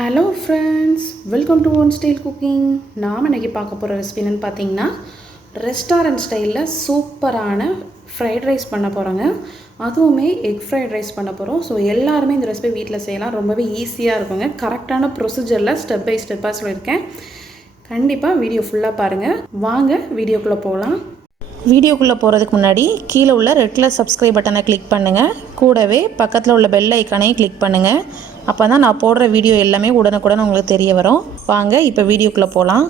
Hello friends, welcome to one style cooking. நாம் இன்றைக்கி பார்க்க போகிற ரெசிபி என்னென்னு பார்த்தீங்கன்னா, ரெஸ்டாரண்ட் ஸ்டைலில் சூப்பரான ஃப்ரைட் ரைஸ் பண்ண போகிறோங்க. அதுவுமே எக் ஃப்ரைட் ரைஸ் பண்ண போகிறோம். ஸோ எல்லாருமே இந்த ரெசிபி வீட்டில் செய்யலாம். ரொம்பவே ஈஸியாக இருக்குங்க. கரெக்டான ப்ரொசீஜரில் ஸ்டெப் பை ஸ்டெப்பாக சொல்லியிருக்கேன். கண்டிப்பாக வீடியோ ஃபுல்லாக பாருங்கள். வாங்க வீடியோக்குள்ளே போகலாம். வீடியோக்குள்ளே போகிறதுக்கு முன்னாடி கீழே உள்ள ரெட் கலர் சப்ஸ்கிரைப் பட்டனை கிளிக் பண்ணுங்கள். கூடவே பக்கத்தில் உள்ள பெல் ஐக்கானையும் கிளிக் பண்ணுங்கள். அப்போ தான் நான் போடுற வீடியோ எல்லாமே உடனுக்குடன் உங்களுக்கு தெரிய வரும். வாங்க இப்போ வீடியோக்குள்ளே போகலாம்.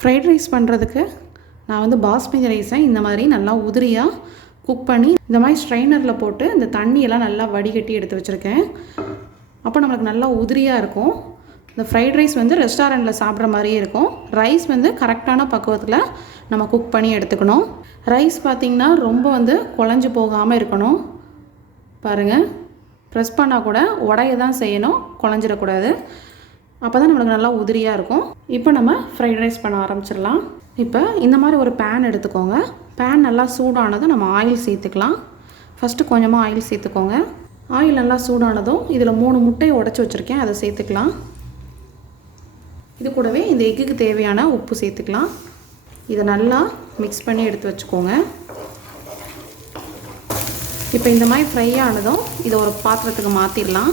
ஃப்ரைட் ரைஸ் பண்ணுறதுக்கு நான் வந்து பாஸ்மதி ரைஸை இந்த மாதிரி நல்லா உதிரியாக குக் பண்ணி இந்த மாதிரி ஸ்ட்ரைனரில் போட்டு இந்த தண்ணியெல்லாம் நல்லா வடிகட்டி எடுத்து வச்சுருக்கேன். அப்போ நம்மளுக்கு நல்லா உதிரியாக இருக்கும். இந்த ஃப்ரைட் ரைஸ் வந்து ரெஸ்டாரண்ட்டில் சாப்பிட்ற மாதிரியே இருக்கும். ரைஸ் வந்து கரெக்டான பக்குவத்தில் நம்ம குக் பண்ணி எடுத்துக்கணும். ரைஸ் பார்த்திங்கன்னா ரொம்ப வந்து குழஞ்சி போகாமல் இருக்கணும். பாருங்கள், ப்ரெஸ் பண்ணால் கூட உடைய தான் செய்யணும், குழஞ்சிடக்கூடாது. அப்போ தான் நம்மளுக்கு நல்லா உதிரியாக இருக்கும். இப்போ நம்ம ஃப்ரைட் ரைஸ் பண்ண ஆரம்பிச்சிடலாம். இப்போ இந்த மாதிரி ஒரு பேன் எடுத்துக்கோங்க. பேன் நல்லா சூடானதும் நம்ம ஆயில் சேர்த்துக்கலாம். ஃபஸ்ட்டு கொஞ்சமாக ஆயில் சேர்த்துக்கோங்க. ஆயில் நல்லா சூடானதும் இதில் 3 முட்டையை உடச்சி வச்சுருக்கேன், அதை சேர்த்துக்கலாம். இது கூடவே இந்த எக்குக்கு தேவையான உப்பு சேர்த்துக்கலாம். இதை நல்லா மிக்ஸ் பண்ணி எடுத்து வச்சுக்கோங்க. இப்போ இந்த மாதிரி ஃப்ரை ஆனதும் இதை ஒரு பாத்திரத்துக்கு மாற்றிடலாம்.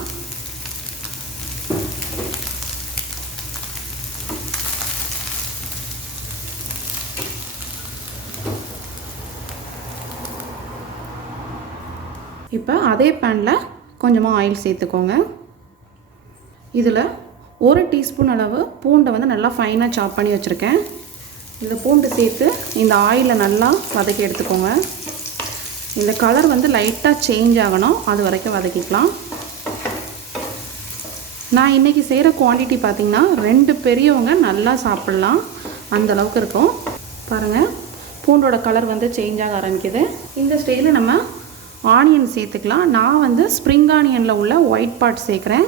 இப்போ அதே பேனில் கொஞ்சமாக ஆயில் சேர்த்துக்கோங்க. இதில் 1 டீஸ்பூன் அளவு பூண்டை வந்து நல்லா ஃபைனாக சாப் பண்ணி வச்சுருக்கேன். இந்த பூண்டு சேர்த்து இந்த ஆயிலில் நல்லா வதக்கி எடுத்துக்கோங்க. இந்த கலர் வந்து லைட்டாக சேஞ்ச் ஆகணும், அது வரைக்கும் வதக்கிக்கலாம். நான் இன்றைக்கி செய்கிற குவான்டிட்டி பார்த்திங்கன்னா 2 பெரியவங்க நல்லா சாப்பிட்லாம், அந்தளவுக்கு இருக்கும். பாருங்கள், பூண்டோட கலர் வந்து சேஞ்ச் ஆக ஆரம்பிக்குது. இந்த ஸ்டைலில் நம்ம ஆனியன் சேர்த்துக்கலாம். நான் வந்து ஸ்ப்ரிங் ஆனியனில் உள்ள ஒயிட் பார்ட் சேர்க்குறேன்.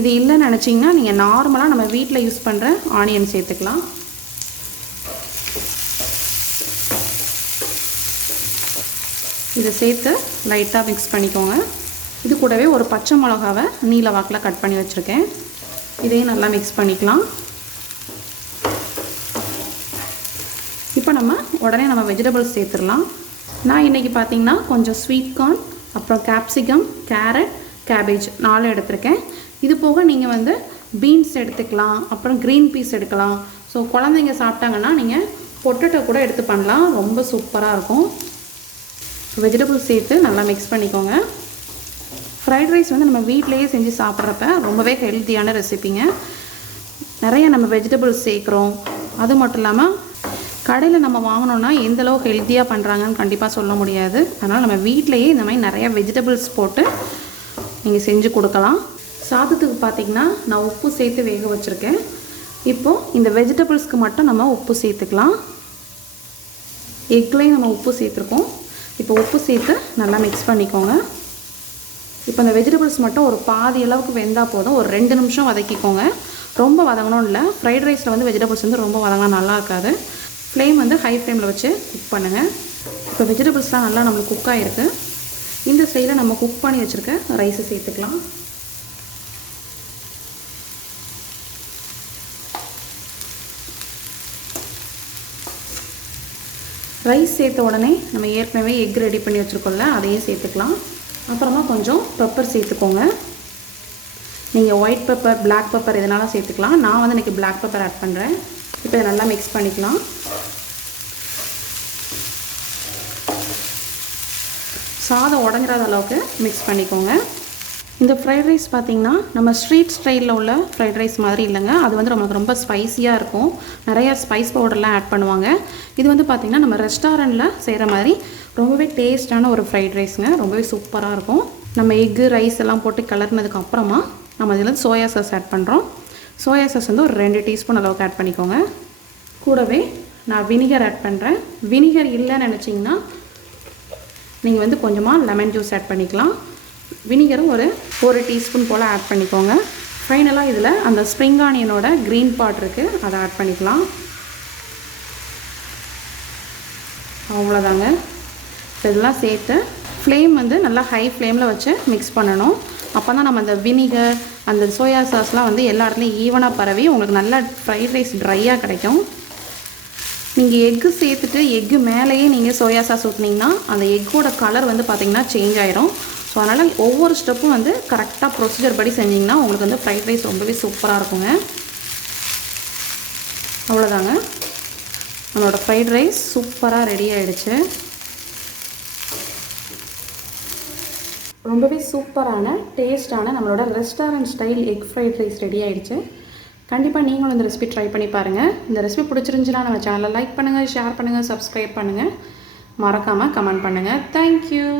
இது இல்லைன்னு நினச்சிங்கன்னா நீங்கள் நார்மலாக நம்ம வீட்டில் யூஸ் பண்ணுற ஆனியன் சேர்த்துக்கலாம். இதை சேர்த்து லைட்டாக மிக்ஸ் பண்ணிக்கோங்க. இது கூடவே ஒரு பச்சை மிளகாவை நீல வாக்கில் கட் பண்ணி வச்சுருக்கேன், இதையும் நல்லா மிக்ஸ் பண்ணிக்கலாம். இப்போ உடனே நம்ம வெஜிடபிள்ஸ் சேர்த்துடலாம். நான் இன்றைக்கி பார்த்திங்கன்னா கொஞ்சம் ஸ்வீட் கார்ன், அப்புறம் கேப்சிகம், கேரட், கேபேஜ் 4 எடுத்திருக்கேன். இது போக நீங்கள் வந்து பீன்ஸ் எடுத்துக்கலாம், அப்புறம் க்ரீன் பீஸ் எடுக்கலாம். ஸோ குழந்தைங்க சாப்பிட்டாங்கன்னா நீங்கள் பொட்டேட்டோ கூட எடுத்து பண்ணலாம், ரொம்ப சூப்பராக இருக்கும். வெஜிடபிள்ஸ் சேர்த்து நல்லா மிக்ஸ் பண்ணிக்கோங்க. ஃப்ரைட் ரைஸ் வந்து நம்ம வீட்டிலையே செஞ்சு சாப்பிட்றப்ப ரொம்பவே ஹெல்த்தியான ரெசிபிங்க. நிறைய நம்ம வெஜிடபிள்ஸ் சேர்க்குறோம். அது மட்டும் இல்லாமல் கடையில் நம்ம வாங்கினோன்னா எந்தளவு ஹெல்த்தியாக பண்ணுறாங்கன்னு கண்டிப்பாக சொல்ல முடியாது. அதனால் நம்ம வீட்டிலையே இந்த மாதிரி நிறைய வெஜிடபிள்ஸ் போட்டு நீங்கள் செஞ்சு கொடுக்கலாம். சாதத்துக்கு பார்த்திங்கன்னா நான் உப்பு சேர்த்து வேக வச்சுருக்கேன். இப்போது இந்த வெஜிடபிள்ஸ்க்கு மட்டும் நம்ம உப்பு சேர்த்துக்கலாம். எக்லேயும் நம்ம உப்பு சேர்த்துருக்கோம். இப்போ உப்பு சேர்த்து நல்லா மிக்ஸ் பண்ணிக்கோங்க. இப்போ இந்த வெஜிடபிள்ஸ் மட்டும் ஒரு பாதி அளவுக்கு வெந்தால் போதும். ஒரு 2 நிமிஷம் வதக்கிக்கோங்க. ரொம்ப வதங்கணும் இல்லை. ஃப்ரைட் ரைஸில் வந்து வெஜிடபிள்ஸ் வந்து ரொம்ப வதங்கினா நல்லா இருக்காது. ஃப்ளேம் வந்து ஹை ஃப்ளேமில் வச்சு குக் பண்ணுங்கள். இப்போ வெஜிடபிள்ஸ்லாம் நல்லா நம்மளுக்கு குக் ஆகிருக்கு. இந்த ஸ்டைலில் நம்ம குக் பண்ணி வச்சுருக்க ரைஸை சேர்த்துக்கலாம். ரைஸ் சேர்த்த உடனே நம்ம ஏற்கனவே எக் ரெடி பண்ணி வச்சுருக்கோம்ல, அதையும் சேர்த்துக்கலாம். அப்புறமா கொஞ்சம் பெப்பர் சேர்த்துக்கோங்க. நீங்கள் ஒயிட் பெப்பர், பிளாக் பெப்பர் இதனால சேர்த்துக்கலாம். நான் வந்து இன்றைக்கி பிளாக் பெப்பர் ஆட் பண்ணுறேன். இப்போ இதை நல்லா மிக்ஸ் பண்ணிக்கலாம். சாதம் உடஞ்சிடாத அளவுக்கு மிக்ஸ் பண்ணிக்கோங்க. இந்த ஃப்ரைட் ரைஸ் பார்த்திங்கன்னா நம்ம ஸ்ட்ரீட் ஸ்டைலில் உள்ள ஃப்ரைட் ரைஸ் மாதிரி இல்லைங்க. அது வந்து நம்மளுக்கு ரொம்ப ஸ்பைஸியாக இருக்கும். நிறையா ஸ்பைஸ் பவுடர்லாம் ஆட் பண்ணுவாங்க. இது வந்து பார்த்திங்கன்னா நம்ம ரெஸ்டாரண்ட்டில் செய்கிற மாதிரி ரொம்பவே டேஸ்டான ஒரு ஃப்ரைட் ரைஸுங்க. ரொம்பவே சூப்பராக இருக்கும். நம்ம எக்கு, ரைஸ் எல்லாம் போட்டு கலர்னதுக்கு அப்புறமா நம்ம இதில் சோயா சாஸ் ஆட் பண்ணுறோம். சோயா சாஸ் வந்து ஒரு 2 டீஸ்பூன் அளவுக்கு ஆட் பண்ணிக்கோங்க. கூடவே நான் வினிகர் ஆட் பண்ணுறேன். வினிகர் இல்லைன்னு நினச்சிங்கன்னா நீங்கள் வந்து கொஞ்சமாக லெமன் ஜூஸ் ஆட் பண்ணிக்கலாம். வினிகரும் ஒரு டீஸ்பூன் போல் ஆட் பண்ணிக்கோங்க. ஃபைனலாக இதில் அந்த ஸ்ப்ரிங் ஆனியனோட க்ரீன் பார்ட் இருக்குது, அதை ஆட் பண்ணிக்கலாம். அவ்வளோதாங்க. இதெல்லாம் சேர்த்து ஃப்ளேம் வந்து நல்லா ஹை ஃப்ளேமில் வச்சு மிக்ஸ் பண்ணணும். அப்போ தான் நம்ம அந்த வினிகர் அந்த சோயா சாஸ்லாம் வந்து எல்லா இடத்துலையும் ஈவனாக பரவி உங்களுக்கு நல்லா ஃப்ரைட் ரைஸ் ட்ரையாக கிடைக்கும். நீங்கள் எக்கு சேர்த்துட்டு எக்கு மேலேயே நீங்கள் சோயா சாஸ் ஊற்றுனீங்கன்னா அந்த எக்கோட கலர் வந்து பார்த்திங்கன்னா சேஞ்ச் ஆயிரும். ஸோ அதனால் ஒவ்வொரு ஸ்டெப்பும் வந்து கரெக்டாக ப்ரொசீஜர் படி செஞ்சிங்கன்னா உங்களுக்கு வந்து ஃப்ரைட் ரைஸ் ரொம்பவே சூப்பராக இருக்குங்க. அவ்வளோதாங்க, நம்மளோட ஃப்ரைட் ரைஸ் சூப்பராக ரெடி ஆகிடுச்சு. ரொம்பவே சூப்பரான டேஸ்டான நம்மளோட restaurant style egg fried rice ready ஆகிடுச்சு. கண்டிப்பாக நீங்களும் இந்த ரெசிபி ட்ரை பண்ணி பாருங்கள். இந்த ரெசிபி பிடிச்சிருந்துச்சுன்னா நம்ம சேனலை லைக் பண்ணுங்கள், ஷேர் பண்ணுங்கள், சப்ஸ்கிரைப் பண்ணுங்கள், மறக்காமல் கமெண்ட் பண்ணுங்கள். தேங்க்யூ.